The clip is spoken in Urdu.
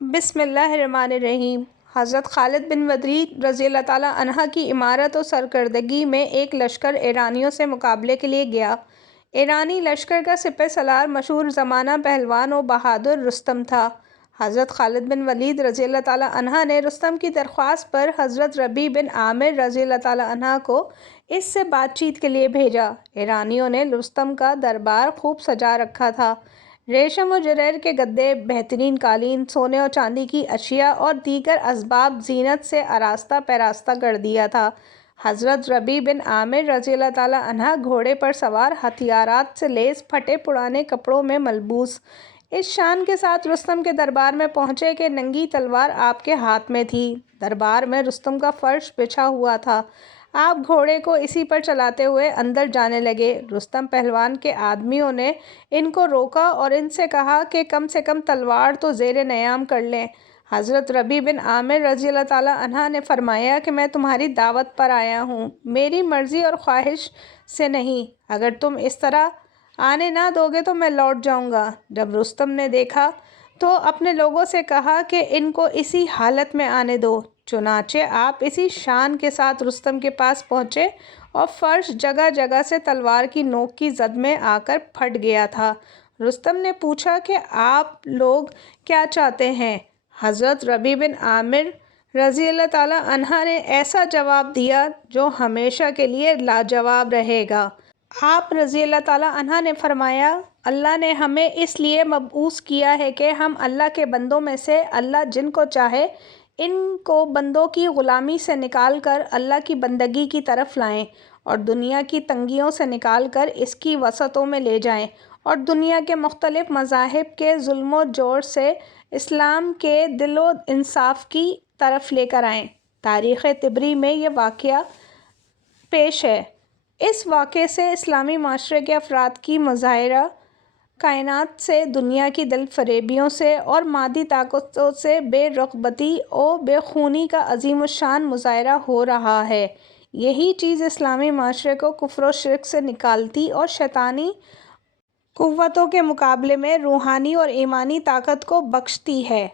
بسم اللہ الرحمن الرحیم۔ حضرت خالد بن ولید رضی اللہ تعالیٰ عنہ کی امارت و سرکردگی میں ایک لشکر ایرانیوں سے مقابلے کے لیے گیا۔ ایرانی لشکر کا سپہ سالار مشہور زمانہ پہلوان و بہادر رستم تھا۔ حضرت خالد بن ولید رضی اللہ تعالیٰ عنہ نے رستم کی درخواست پر حضرت ربیع بن عامر رضی اللہ تعالیٰ عنہ کو اس سے بات چیت کے لیے بھیجا۔ ایرانیوں نے رستم کا دربار خوب سجا رکھا تھا۔ ریشم و جریر کے گدے، بہترین قالین، سونے و چاندی کی اشیاء اور دیگر اسباب زینت سے آراستہ پیراستہ کر دیا تھا۔ حضرت ربیع بن عامر رضی اللہ تعالیٰ عنہ گھوڑے پر سوار، ہتھیارات سے لیس، پھٹے پرانے کپڑوں میں ملبوس، اس شان کے ساتھ رستم کے دربار میں پہنچے کہ ننگی تلوار آپ کے ہاتھ میں تھی۔ دربار میں رستم کا فرش بچھا ہوا تھا۔ آپ گھوڑے کو اسی پر چلاتے ہوئے اندر جانے لگے۔ رستم پہلوان کے آدمیوں نے ان کو روکا اور ان سے کہا کہ کم سے کم تلوار تو زیر نیام کر لیں۔ حضرت ربیع بن عامر رضی اللہ تعالیٰ عنہ نے فرمایا کہ میں تمہاری دعوت پر آیا ہوں، میری مرضی اور خواہش سے نہیں۔ اگر تم اس طرح آنے نہ دو گے تو میں لوٹ جاؤں گا۔ جب رستم نے دیکھا تو اپنے لوگوں سے کہا کہ ان کو اسی حالت میں آنے دو۔ چنانچہ آپ اسی شان کے ساتھ رستم کے پاس پہنچے اور فرش جگہ جگہ سے تلوار کی نوک کی زد میں آ کر پھٹ گیا تھا۔ رستم نے پوچھا کہ آپ لوگ کیا چاہتے ہیں؟ حضرت ربیع بن عامر رضی اللہ تعالیٰ عنہ نے ایسا جواب دیا جو ہمیشہ کے لیے لاجواب رہے گا۔ آپ رضی اللہ تعالیٰ عنہ نے فرمایا، اللہ نے ہمیں اس لیے مبعوث کیا ہے کہ ہم اللہ کے بندوں میں سے اللہ جن کو چاہے ان کو بندوں کی غلامی سے نکال کر اللہ کی بندگی کی طرف لائیں، اور دنیا کی تنگیوں سے نکال کر اس کی وسعتوں میں لے جائیں، اور دنیا کے مختلف مذاہب کے ظلم و جور سے اسلام کے دل و انصاف کی طرف لے کر آئیں۔ تاریخ طبری میں یہ واقعہ پیش ہے۔ اس واقعے سے اسلامی معاشرے کے افراد کی مظاہرہ کائنات سے، دنیا کی دل فریبیوں سے اور مادی طاقتوں سے بے رغبتی و بے خونی کا عظیم الشان مظاہرہ ہو رہا ہے۔ یہی چیز اسلامی معاشرے کو کفر و شرک سے نکالتی اور شیطانی قوتوں کے مقابلے میں روحانی اور ایمانی طاقت کو بخشتی ہے۔